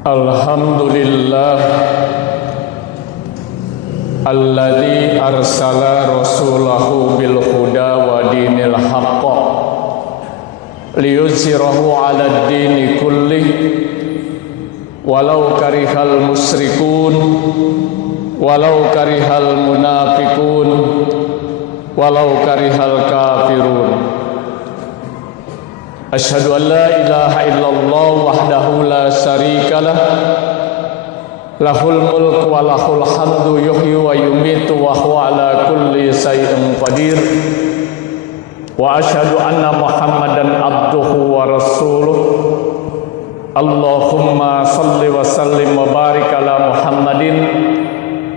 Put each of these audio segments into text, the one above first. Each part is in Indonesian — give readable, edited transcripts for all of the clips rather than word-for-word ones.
Alhamdulillah alladzi arsala rasulahu bil huda wa dinil haqq liyuzhirahu 'alad dini kullih walau karihal musyrikun walau karihal munafiqun walau karihal kafirun. Asyhadu an la ilaha illallah wahdahu la syarikalah lahul mulku wa lahul hamdu yuhyi wa yumitu wa huwa ala kulli syai'in qadir. Wa asyhadu anna Muhammadan abduhu wa rasuluh. Allahumma salli wa sallim wa barik ala Muhammadin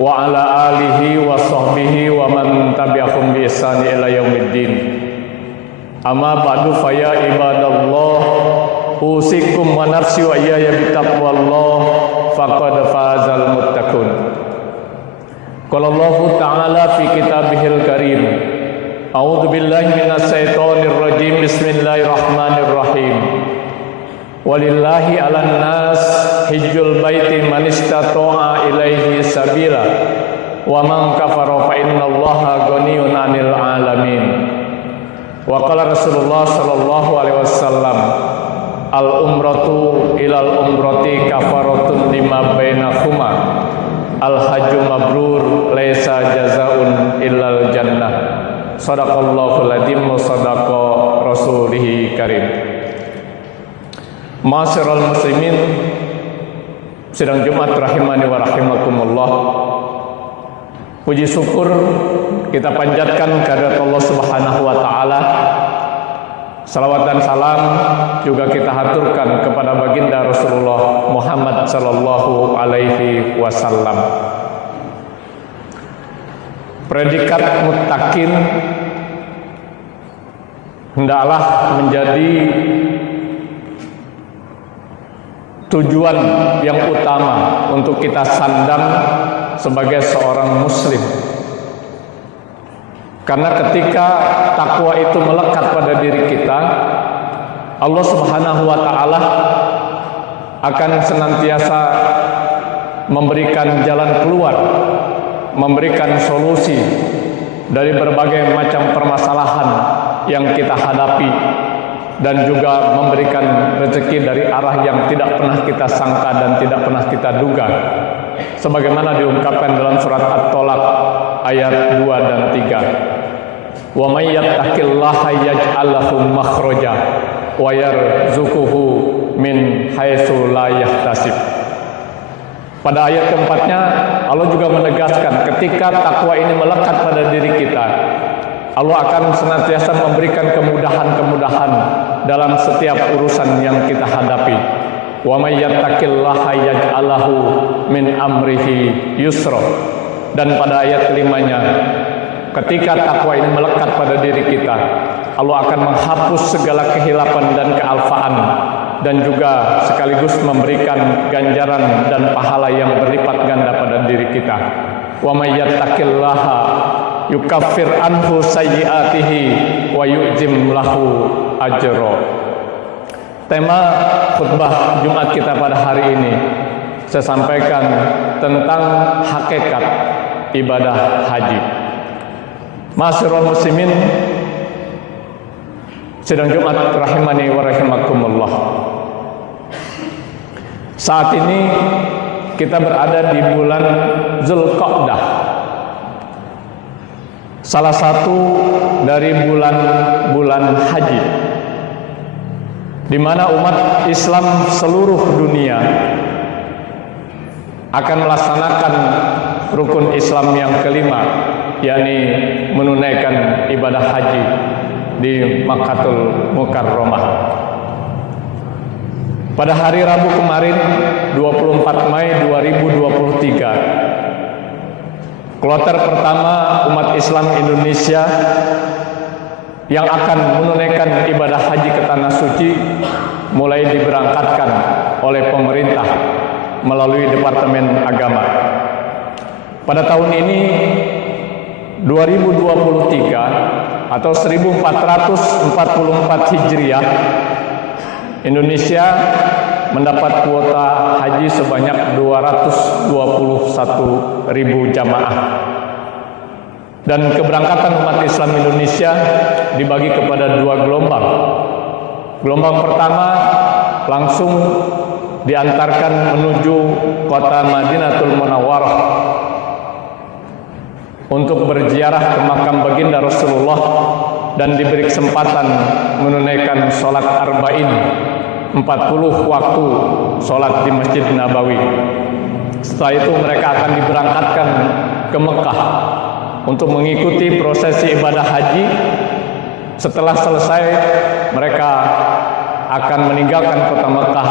wa ala alihi wa sahbihi wa man tabi'ahum bi ihsan ila yaumiddin. Amma ba'du fa ya ibadallah usikum wa nafsi wa iyaya bitaqwallah faqad fazal muttaqun. Qala Allah ta'ala fi kitabihil karim a'udzu billahi minas syaitonir rajim bismillahirrahmanirrahim walillahi 'alan nas hijjul baiti man istata'a ilaihi sabila wa man kafara fa innallaha ghaniyun 'anil 'alamin. Wa qala Rasulullah sallallahu alaihi wasallam al umratu ilal umrati kafaratun lima bainahuma al hajju mabrur laisa jazaun illal jannah. Shadaqallahul adzim wa shadaqa rasulih karim. Ma'asyiral muslimin sidang Jumat rahimani wa rahimakumullah. Puji syukur kita panjatkan kehadirat Allah Subhanahu wa taala. Salawat dan salam juga kita haturkan kepada baginda Rasulullah Muhammad sallallahu alaihi wasallam. Predikat muttaqin hendaklah menjadi tujuan yang utama untuk kita sandang sebagai seorang muslim. Karena ketika takwa itu melekat pada diri kita, Allah Subhanahu wa taala akan senantiasa memberikan jalan keluar, memberikan solusi dari berbagai macam permasalahan yang kita hadapi, dan juga memberikan rezeki dari arah yang tidak pernah kita sangka dan tidak pernah kita duga, sebagaimana diungkapkan dalam surat At-Tolaq ayat 2 dan 3. Wa may yattaqillaha yaj'al lahu makhraja wa yarzuquhu min haitsu la yahtasib. Pada ayat keempatnya Allah juga menegaskan ketika takwa ini melekat pada diri kita, Allah akan senantiasa memberikan kemudahan-kemudahan dalam setiap urusan yang kita hadapi. Wa may yattaqillaha yaj'al lahu min amrihi yusra. Dan pada ayat kelimanya, ketika takwa ini melekat pada diri kita, Allah akan menghapus segala kehilapan dan kealfaan, dan juga sekaligus memberikan ganjaran dan pahala yang berlipat ganda pada diri kita. Wa may yattaqillaha yukaffir anhu sayyi'atihi wa yu'jim lahu ajra. Tema khutbah Jumat kita pada hari ini saya sampaikan tentang hakikat ibadah haji. Ma'asyiral muslimin sidang Jumat rahimani wa rahimakumullah. Saat ini kita berada di bulan Zulqa'dah, salah satu dari bulan-bulan haji, di mana umat Islam seluruh dunia akan melaksanakan rukun Islam yang kelima, yakni menunaikan ibadah haji di Makkatul Mukarramah. Pada hari Rabu kemarin 24 Mei 2023, kloter pertama umat Islam Indonesia yang akan menunaikan ibadah haji ke Tanah Suci mulai diberangkatkan oleh pemerintah melalui Departemen Agama. Pada tahun ini 2023 atau 1444 Hijriah, Indonesia mendapat kuota haji sebanyak 221.000 jamaah. Dan keberangkatan umat Islam Indonesia dibagi kepada 2 gelombang. Gelombang pertama langsung diantarkan menuju kota Madinatul Munawwarah untuk berziarah ke makam baginda Rasulullah dan diberi kesempatan menunaikan sholat arba'in, 40 waktu sholat di Masjid Nabawi. Setelah itu mereka akan diberangkatkan ke Mekah untuk mengikuti prosesi ibadah haji. Setelah selesai, mereka akan meninggalkan kota Mekah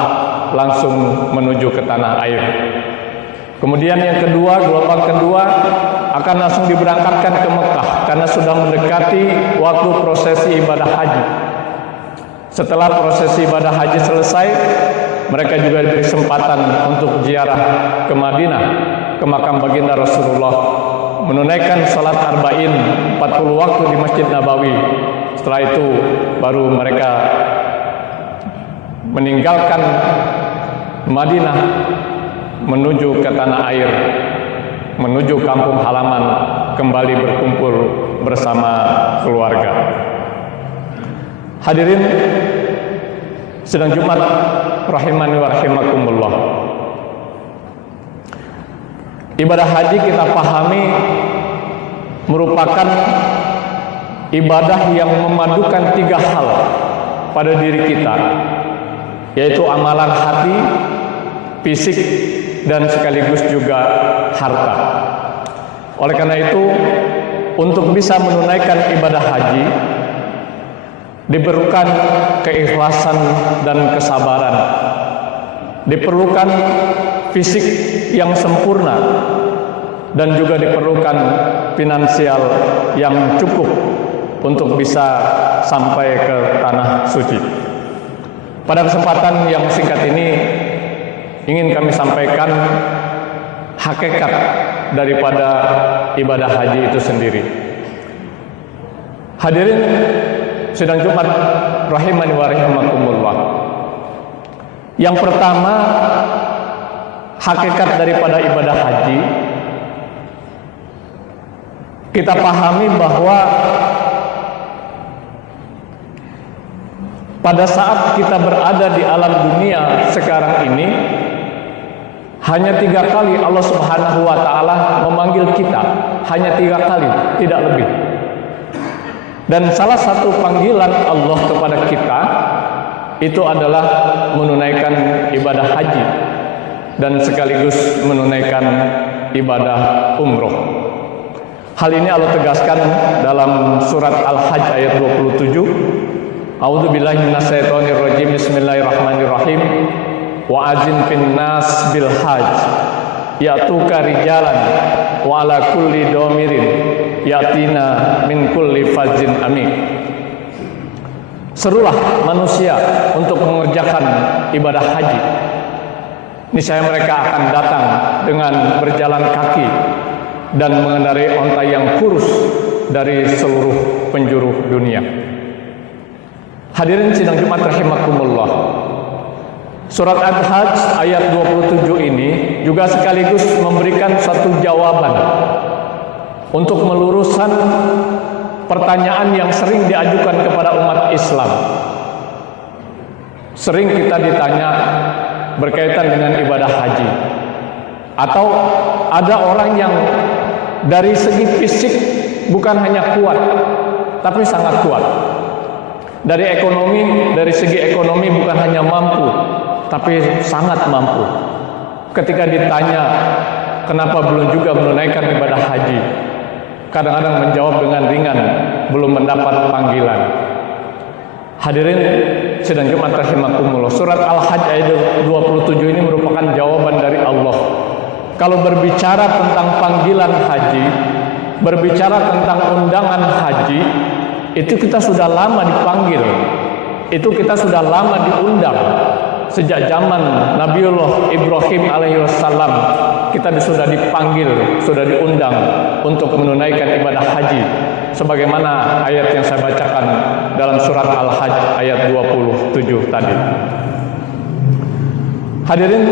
langsung menuju ke tanah air. Kemudian yang kedua, gelombang kedua akan langsung diberangkatkan ke Mekah karena sudah mendekati waktu prosesi ibadah haji. Setelah prosesi ibadah haji selesai, mereka juga diberi kesempatan untuk ziarah ke Madinah, ke makam baginda Rasulullah, menunaikan sholat arba'in, 40 waktu di Masjid Nabawi. Setelah itu baru mereka meninggalkan Madinah menuju ke tanah air, menuju kampung halaman, kembali berkumpul bersama keluarga. Hadirin sidang Jumat rahimani wa rahimakumullah. Ibadah haji kita pahami merupakan ibadah yang memadukan 3 hal pada diri kita, yaitu amalan hati, fisik, dan sekaligus juga harta. Oleh karena itu, untuk bisa menunaikan ibadah haji diperlukan keikhlasan dan kesabaran, diperlukan fisik yang sempurna, dan juga diperlukan finansial yang cukup untuk bisa sampai ke tanah suci. Pada kesempatan yang singkat ini ingin kami sampaikan hakikat daripada ibadah haji itu sendiri. Hadirin sidang Jumat rahimani wa rahimakumullah. Yang pertama, hakikat daripada ibadah haji kita pahami bahwa pada saat kita berada di alam dunia sekarang ini, hanya 3 kali Allah Subhanahu wa ta'ala memanggil kita, hanya 3 kali, tidak lebih. Dan salah satu panggilan Allah kepada kita itu adalah menunaikan ibadah haji dan sekaligus menunaikan ibadah umroh. Hal ini Allah tegaskan dalam surat Al-Hajj ayat 27. A'udzubillahi minasyaitonirrajim. Bismillahirrahmanirrahim. Wa azin fin nas bil hajj ya'tuka rijalan wa ala kulli domirin yatina min kulli fajjin amik. Serulah manusia untuk mengerjakan ibadah haji. Niscaya mereka akan datang dengan berjalan kaki dan mengendarai onta yang kurus dari seluruh penjuru dunia. Hadirin sidang Jumat rahimakumullah. Surat Al-Hajj ayat 27 ini juga sekaligus memberikan satu jawaban untuk meluruskan pertanyaan yang sering diajukan kepada umat Islam. Sering kita ditanya berkaitan dengan ibadah haji, atau ada orang yang dari segi fisik bukan hanya kuat, tapi sangat kuat. Dari segi ekonomi bukan hanya mampu, tapi sangat mampu. Ketika ditanya kenapa belum juga menunaikan ibadah haji, kadang-kadang menjawab dengan ringan, belum mendapat panggilan. Hadirin sidang Jumat rahimakumullah, surat Al-Hajj ayat 27 ini merupakan jawaban dari Allah. Kalau berbicara tentang panggilan haji, berbicara tentang undangan haji, itu kita sudah lama dipanggil, itu kita sudah lama diundang. Sejak zaman Nabiullah Ibrahim alaihissalam kita sudah dipanggil, sudah diundang untuk menunaikan ibadah haji, sebagaimana ayat yang saya bacakan dalam surat Al-Hajj ayat 27 tadi. Hadirin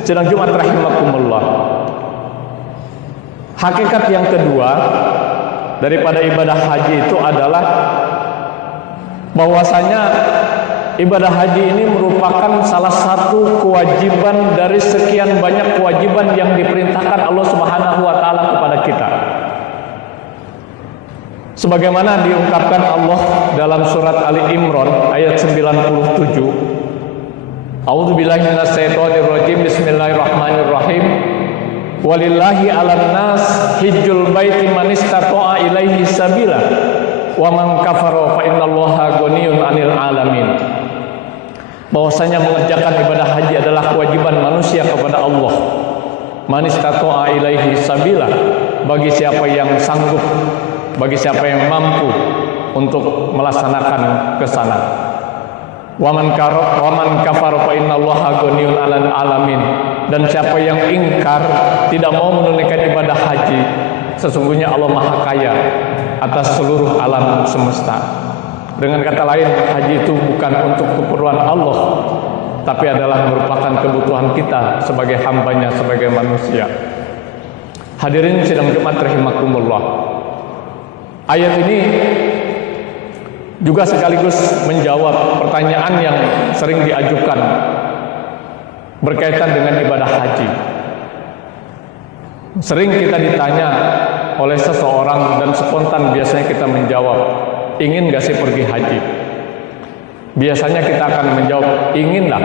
sidang Jumat rahimakumullah. Hakikat yang kedua daripada ibadah haji itu adalah bahwasanya ibadah haji ini merupakan salah satu kewajiban dari sekian banyak kewajiban yang diperintahkan Allah Subhanahu wa taala kepada kita. Sebagaimana diungkapkan Allah dalam surat Ali Imran ayat 97. A'udzubillahi minasyaitonirrajim. Bismillahirrahmanirrahim. Walillahi 'alan nas hijjul baiti man istata'a ilaihi sabila wa man kafara fa innallaha ghaniyun 'anil 'alamin. Bahwasanya mengerjakan ibadah haji adalah kewajiban manusia kepada Allah. Man istata'a ilaihi sabila, bagi siapa yang sanggup, bagi siapa yang mampu untuk melaksanakan ke sana. Wa man kafara fa innallaha ghaniyun 'anil 'alamin. Dan siapa yang ingkar, tidak mau menunaikan ibadah haji, sesungguhnya Allah Maha Kaya atas seluruh alam semesta. Dengan kata lain, haji itu bukan untuk keperluan Allah, tapi adalah merupakan kebutuhan kita sebagai hambanya, sebagai manusia. Hadirin sidang Jumat rahimakumullah. Ayat ini juga sekaligus menjawab pertanyaan yang sering diajukan berkaitan dengan ibadah haji. Sering kita ditanya oleh seseorang dan spontan biasanya kita menjawab, ingin gak sih pergi haji? Biasanya kita akan menjawab, inginlah.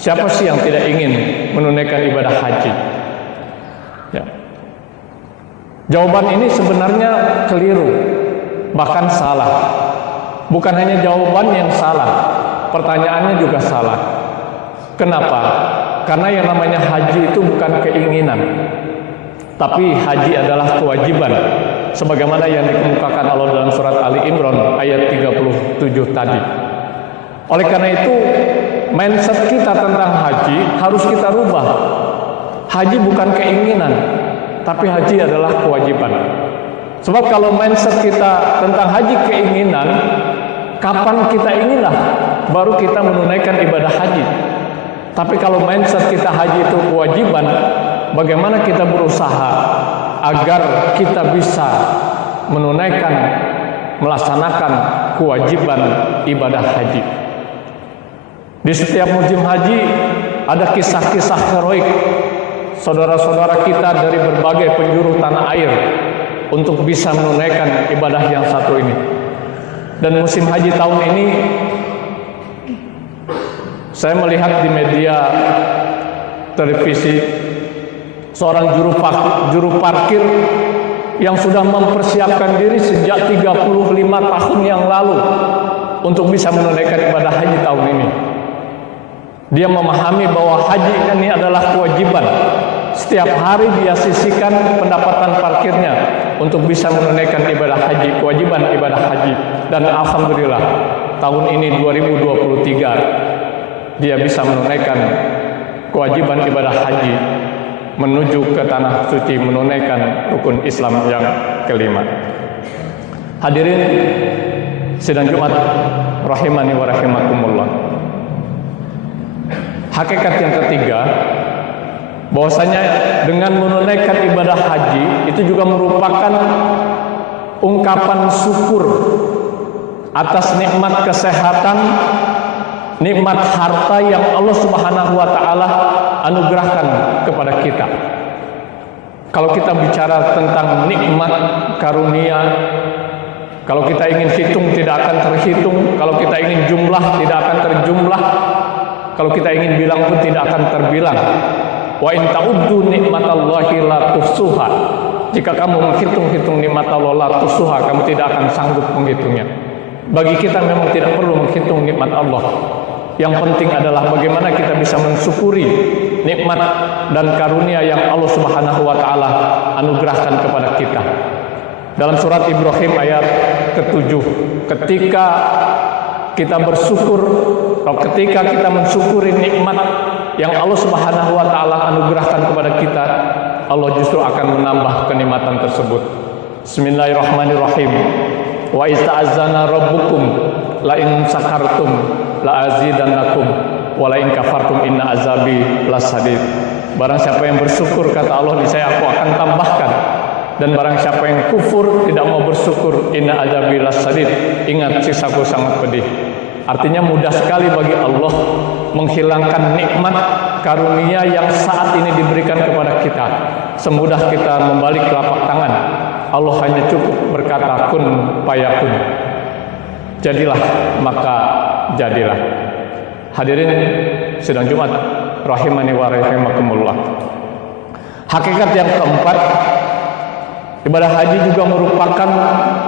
Siapa sih yang tidak ingin menunaikan ibadah haji? Ya. Jawaban ini sebenarnya keliru, bahkan salah. Bukan hanya jawaban yang salah, pertanyaannya juga salah. Kenapa? Karena yang namanya haji itu bukan keinginan, tapi haji adalah kewajiban, sebagaimana yang dikemukakan Allah dalam surat Ali Imran ayat 37 tadi. Oleh karena itu, mindset kita tentang haji harus kita rubah. Haji bukan keinginan, tapi haji adalah kewajiban. Sebab kalau mindset kita tentang haji keinginan, kapan kita inginlah baru kita menunaikan ibadah haji. Tapi kalau mindset kita haji itu kewajiban, bagaimana kita berusaha agar kita bisa menunaikan, melaksanakan kewajiban ibadah haji. Di setiap musim haji ada kisah-kisah heroik saudara-saudara kita dari berbagai penjuru tanah air untuk bisa menunaikan ibadah yang satu ini. Dan musim haji tahun ini saya melihat di media televisi seorang juru parkir yang sudah mempersiapkan diri sejak 35 tahun yang lalu untuk bisa menunaikan ibadah haji tahun ini. Dia memahami bahwa haji ini adalah kewajiban. Setiap hari dia sisihkan pendapatan parkirnya untuk bisa menunaikan ibadah haji, kewajiban ibadah haji. Dan alhamdulillah tahun ini 2023 dia bisa menunaikan kewajiban ibadah haji menuju ke tanah suci, menunaikan rukun Islam yang kelima. Hadirin sidang Jumat rahimani wa rahimakumullah. Hakikat yang ketiga, bahwasanya dengan menunaikan ibadah haji itu juga merupakan ungkapan syukur atas nikmat kesehatan, nikmat harta yang Allah Subhanahu wa taala anugerahkan kepada kita. Kalau kita bicara tentang nikmat karunia, kalau kita ingin hitung tidak akan terhitung, kalau kita ingin jumlah tidak akan terjumlah, kalau kita ingin bilang pun tidak akan terbilang. Wa in ta'uddu nikmatallahi la tuhsuha. Jika kamu menghitung-hitung nikmat Allah la tuhsuha, kamu tidak akan sanggup menghitungnya. Bagi kita memang tidak perlu menghitung nikmat Allah. Yang penting adalah bagaimana kita bisa mensyukuri nikmat dan karunia yang Allah Subhanahu wa taala anugerahkan kepada kita. Dalam surat Ibrahim ayat ke-7, ketika kita bersyukur, atau ketika kita mensyukuri nikmat yang Allah Subhanahu wa taala anugerahkan kepada kita, Allah justru akan menambah kenikmatan tersebut. Bismillahirrahmanirrahim. Wa ista'azana rabbukum la in sakartum la azidannakum wala in kafartum inna azabi lasadid. Barang siapa yang bersyukur, kata Allah, niscaya aku akan tambahkan. Dan barang siapa yang kufur, tidak mau bersyukur, inna azabi lasadid, ingat sisaku sangat pedih. Artinya mudah sekali bagi Allah menghilangkan nikmat karunia yang saat ini diberikan kepada kita. Semudah kita membalik telapak tangan, Allah hanya cukup berkata kun fayakun, jadilah maka jadilah. Hadirin sidang Jumat rahimani wa rahimakumullah. Hakikat yang keempat, ibadah haji juga merupakan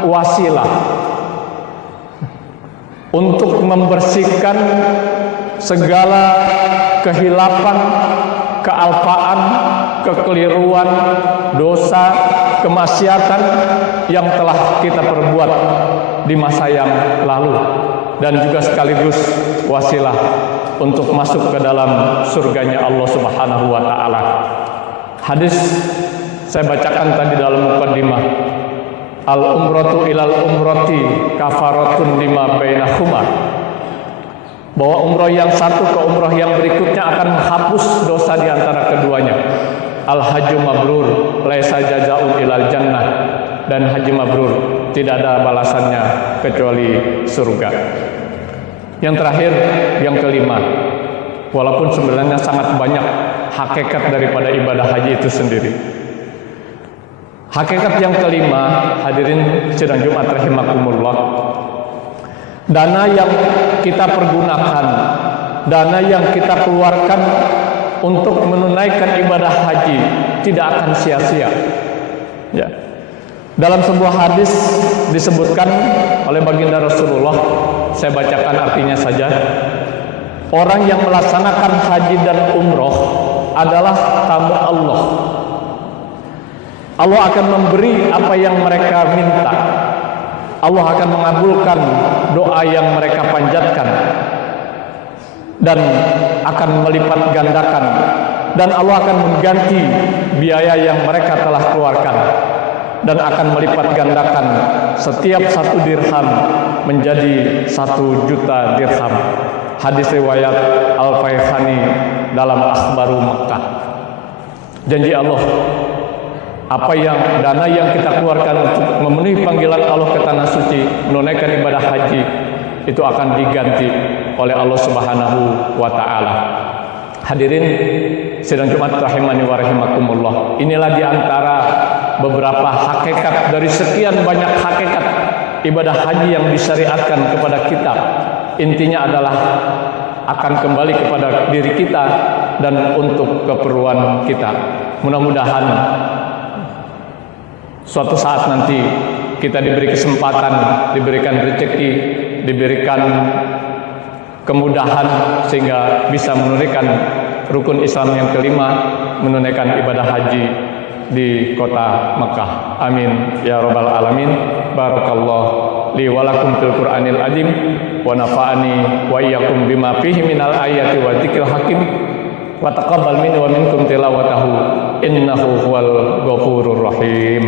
wasilah untuk membersihkan segala kehilapan, kealpaan, kekeliruan, dosa, kemaksiatan yang telah kita perbuat di masa yang lalu, dan juga sekaligus wasilah untuk masuk ke dalam surganya Allah Subhanahu wa taala. Hadis saya bacakan tadi dalam mukaddimah, al-umratu ilal umrati kafaratun lima bainahuma, bahwa umroh yang satu ke umroh yang berikutnya akan menghapus dosa di antara keduanya. Al-hajju mabrur laisa jazaa'un ilal jannah, dan haji mabrur tidak ada balasannya kecuali surga. Yang terakhir, yang kelima, walaupun sebenarnya sangat banyak hakikat daripada ibadah haji itu sendiri. Hakikat yang kelima, hadirin sidang Jumat rahimakumullah, dana yang kita pergunakan, dana yang kita keluarkan untuk menunaikan ibadah haji tidak akan sia-sia. Ya. Dalam sebuah hadis disebutkan oleh baginda Rasulullah, saya bacakan artinya saja. Orang yang melaksanakan haji dan umroh adalah tamu Allah. Allah akan memberi apa yang mereka minta. Allah akan mengabulkan doa yang mereka panjatkan dan akan melipat gandakan, dan Allah akan mengganti biaya yang mereka telah keluarkan dan akan melipat gandakan setiap 1 dirham menjadi 1 juta dirham. Hadis riwayat Al-Faihani dalam Akhbaru Makkah. Janji Allah, apa yang dana yang kita keluarkan untuk memenuhi panggilan Allah ke tanah suci, menunaikan ibadah haji, itu akan diganti oleh Allah Subhanahu wa taala. Hadirin sidang Jumat rahimani wa rahimakumullah. Inilah di antara beberapa hakikat dari sekian banyak hakikat ibadah haji yang disyariatkan kepada kita. Intinya adalah akan kembali kepada diri kita dan untuk keperluan kita. Mudah-mudahan suatu saat nanti kita diberi kesempatan, diberikan rezeki, diberikan kemudahan sehingga bisa menunaikan rukun Islam yang kelima, menunaikan ibadah haji di kota Mekah. Amin ya rabbal alamin. Barakallahu li wa lakum fil Qur'anil azim wa nafa'ani wa iyyakum bima fihi minal ayati wa dzikril hakim wa taqabbal minni wa minkum tilawatahu innahu huwal ghafurur rahim.